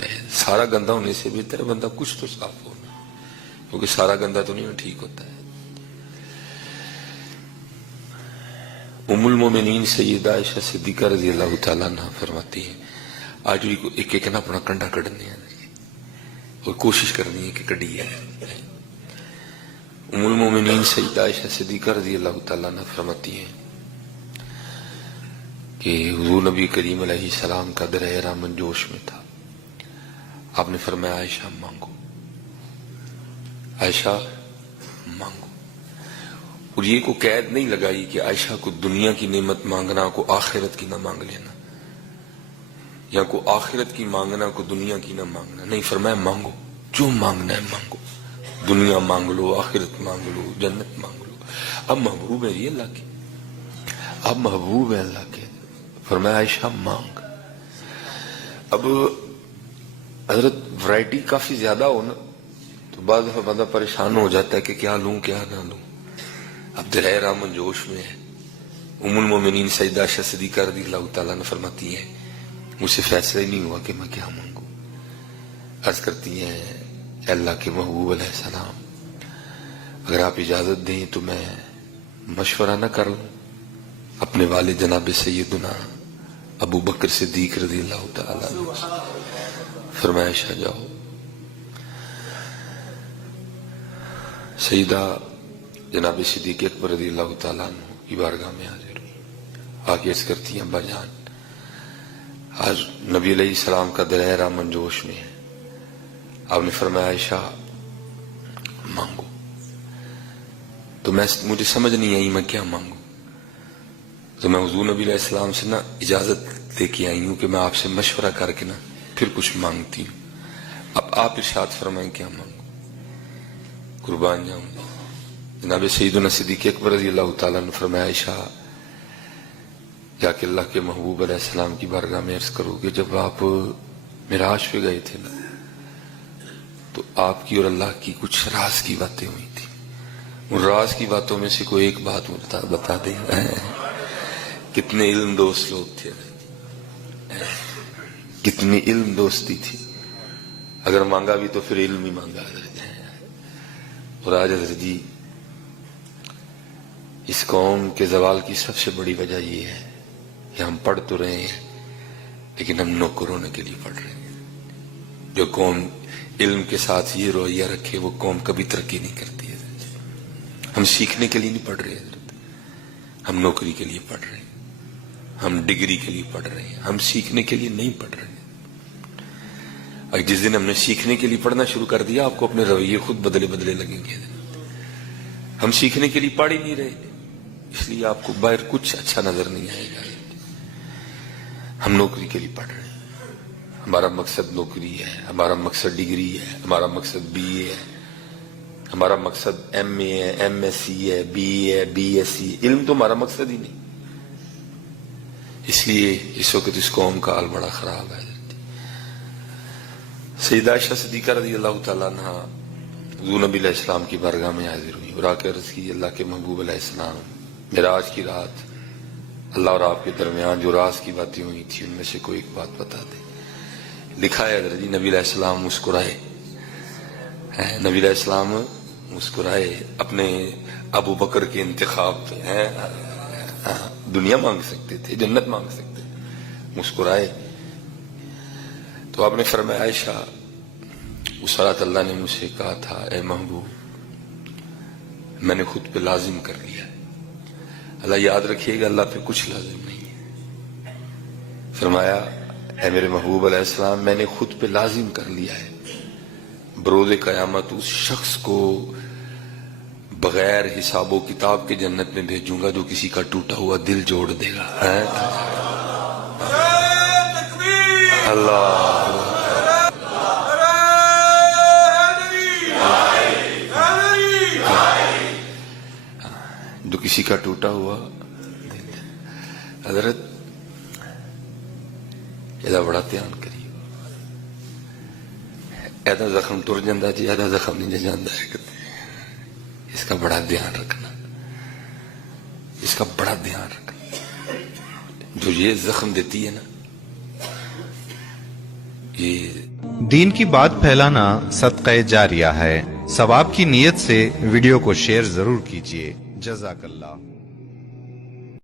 جائے. سارا گندا ہونے سے بہتر ہے بندہ کچھ تو صاف ہونا، کیونکہ سارا گندا تو نہیں ٹھیک ہوتا ہے. ام المومنین سیدہ عائشہ صدیقہ رضی اللہ تعالیٰ عنہ فرماتی ہے، آج بھی ایک ایک نا اپنا کنڈا کڈنے ہے اور کوشش کرنی ہے کہ کڈی ہے. ام المومنین سیدہ عائشہ صدیقہ رضی اللہ تعالیٰ عنہ فرماتی ہیں کہ حضور نبی کریم علیہ السلام کا درہ رامن جوش میں تھا. آپ نے فرمایا عائشہ مانگو، عائشہ مانگو. اور یہ کو قید نہیں لگائی کہ عائشہ کو دنیا کی نعمت مانگنا کو آخرت کی نہ مانگ لینا، یا کو آخرت کی مانگنا کو دنیا کی نہ مانگنا. نہیں، فرمایا مانگو، جو مانگنا ہے مانگو. دنیا مانگ لو، آخرت مانگ لو، جنت مانگ لو. اب محبوب ہے یہ اللہ کے، اب محبوب ہے اللہ کے. فرمایا عائشہ مانگ. اب حضرت ورائٹی کافی زیادہ ہو نا تو بعض دفعہ بندہ پریشان ہو جاتا ہے کہ کیا لوں کیا نہ لوں. اب درہ رامن جوش میں ہے. ام المومنین سیدہ عائشہ صدیقہ رضی اللہ تعالیٰ نے فرماتی ہے مجھ سے فیصلہ ہی نہیں ہوا کہ میں کیا مانگوں. عرض کرتی ہیں اے اللہ کے محبوب علیہ السلام، اگر آپ اجازت دیں تو میں مشورہ نہ کر لوں اپنے والد جناب سیدنا ابو بکر صدیق رضی اللہ تعالیٰ عنہ. فرمایا عائشہ جاؤ. سیدہ جناب صدیق اکبر رضی اللہ تعالیٰ عنہ کی بارگاہ میں حاضر ہوئی. آگے عرض کرتی ہیں ابا جان، آج نبی علیہ السلام کا درہ رامن جوش میں ہے. آپ نے فرمایا عائشہ مانگو. تو مجھے سمجھ نہیں آئی میں کیا مانگوں. تو میں حضور نبی علیہ السلام سے نا اجازت لے کے آئی ہوں کہ میں آپ سے مشورہ کر کے نا پھر کچھ مانگتی ہوں. اب آپ ارشاد فرمائیں کیا مانگوں. قربان جاؤں. جناب سیدنا صدیق اکبر رضی اللہ تعالیٰ نے فرمایا عائشہ جا کے اللہ کے محبوب علیہ السلام کی بارگاہ میں عرض کرو کہ جب آپ معراج پہ گئے تھے نا تو آپ کی اور اللہ کی کچھ راز کی باتیں ہوئی تھی. ان راز کی باتوں میں سے کوئی ایک بات بتا دیں. کتنے علم دوست لوگ تھے، کتنی علم دوستی تھی. اگر مانگا بھی تو پھر علم ہی مانگا. اور آج حضرت جی اس قوم کے زوال کی سب سے بڑی وجہ یہ ہے کہ ہم پڑھ تو رہے ہیں لیکن ہم نوکر ہونے کے لیے پڑھ رہے ہیں. جو قوم علم کے ساتھ یہ رویہ رکھے وہ قوم کبھی ترقی نہیں کرتی ہے. ہم سیکھنے کے لیے نہیں پڑھ رہے حضرت، ہم نوکری کے لیے پڑھ رہے ہیں، ہم ڈگری کے لیے پڑھ رہے ہیں، ہم سیکھنے کے لیے نہیں پڑھ رہے ہیں. اور جس دن ہم نے سیکھنے کے لیے پڑھنا شروع کر دیا آپ کو اپنے رویے خود بدلے لگیں گے. ہم سیکھنے کے لیے پڑھ ہی نہیں رہے اس لیے آپ کو باہر کچھ اچھا نظر نہیں آئے گا. ہم نوکری کے لیے پڑھ رہے ہیں. ہمارا مقصد نوکری ہے، ہمارا مقصد ڈگری ہے، ہمارا مقصد بی اے ہے، ہمارا مقصد ایم اے ہے، ایم ایس سی ہے، بی اے ہے، بی ایس سی. علم تو ہمارا مقصد ہی نہیں. اس لیے اس وقت اس قوم کا حال بڑا خراب ہے. سیدہ عائشہ صدیقہ رضی اللہ تعالیٰ عنہ حضور نبی علیہ السلام کی بارگاہ میں حاضر ہوئی اور آ کے عرض کی اللہ کے محبوب علیہ السلام معراج کی رات اللہ اور آپ کے درمیان جو راز کی باتیں ہوئی تھی ان میں سے کوئی ایک بات بتا دیں. لکھا ہے حضرت جی نبی علیہ السلام مسکرائے. نبی علیہ السلام مسکرائے اپنے ابو بکر کے انتخاب پہ. دنیا مانگ سکتے تھے، جنت مانگ سکتے تھے، مسکرائے. تو آپ نے فرمایا عائشہ اس رات اللہ نے مجھ سے کہا تھا اے محبوب میں نے خود پہ لازم کر لیا. اللہ یاد رکھیے گا اللہ پہ کچھ لازم نہیں ہے. فرمایا اے میرے محبوب علیہ السلام میں نے خود پہ لازم کر لیا ہے بروز قیامت اس شخص کو بغیر حساب و کتاب کے جنت میں بھیجوں گا جو کسی کا ٹوٹا ہوا دل جوڑ دے گا. اللہ جو کسی کا ٹوٹا ہوا حضرت یہ بڑا دھیان کریے. ایدا زخم ٹر جاندہ جی، ایدا زخم نہیں جاندہ ہے. اس کا بڑا دھیان رکھنا، اس کا بڑا دھیان رکھنا. جو یہ زخم دیتی ہے نا یہ دین کی بات پھیلانا صدقہ جاریہ ہے. ثواب کی نیت سے ویڈیو کو شیئر ضرور کیجیے. جزاک اللہ.